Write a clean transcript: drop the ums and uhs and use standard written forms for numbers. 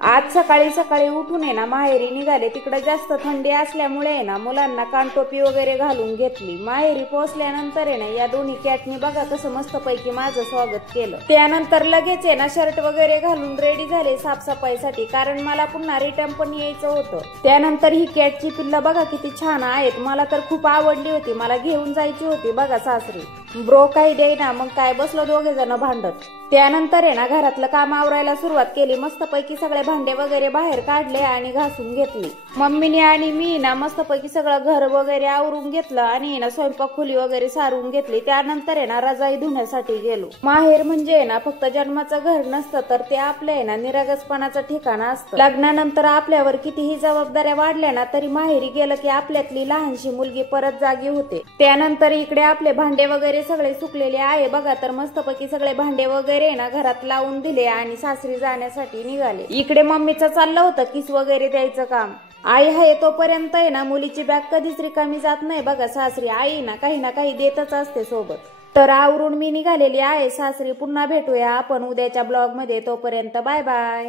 आज सकाळी सकाळी उठून आहे ना माहेरी निघाले. तिकडे जास्त थंडी असल्यामुळे आहे ना मुलांना कानटोपी वगैरे घालून घेतली. माहेरी पोहोचल्यानंतर आहे ना या दोन्ही कॅटनी बघा कसं मस्तपैकी माझं स्वागत केलं. त्यानंतर लगेच आहे ना शर्ट वगैरे घालून रेडी झाले साफसफाईसाठी, कारण मला पुन्हा रिटर्न पण यायचं होतं. त्यानंतर ही कॅटची पिल्लं बघा किती छान आहेत. मला तर खूप आवडली होती, मला घेऊन जायची होती बघा सासरी. ब्रो काही देईना, मग काय बसलो दोघे जण भांडत. त्यानंतर आहे ना घरातलं काम आवरायला सुरुवात केली. मस्तपैकी सगळे भांडे वगैरे बाहेर काढले आणि घासून घेतले. मम्मीने आणि मी ना मस्तपैकी सगळं घर वगैरे आवरून घेतलं आणि ना स्वयंपाक खोली वगैरे सारून घेतली. त्यानंतर आहे ना रजाई धुण्यासाठी गेलो. माहेर म्हणजे आहे ना फक्त जन्माचं घर नसतं, तर ते आपलं आहे ना निरागसपणाचं ठिकाण असतं. लग्नानंतर आपल्यावर कितीही जबाबदाऱ्या वाढल्या ना तरी माहेरी गेलं की आपल्यातली लहानशी मुलगी परत जागी होते. त्यानंतर इकडे आपले भांडे वगैरे सगळे सुकलेले आहे बघा. तर मस्तपैकी सगळे भांडे वगैरे ना घरात लावून दिले आणि सासरी जाण्यासाठी निघाले. इकडे मम्मीचं चाललं होतं किस वगैरे द्यायचं काम. आई आहे तोपर्यंत आहे ना मुलीची बॅग कधीच रिकामी जात नाही बघा सासरी. आई ना काही देतच असते सोबत. तर आवरून मी निघालेली आहे सासरी. पुन्हा भेटूया आपण उद्याच्या ब्लॉग मध्ये. तोपर्यंत बाय बाय.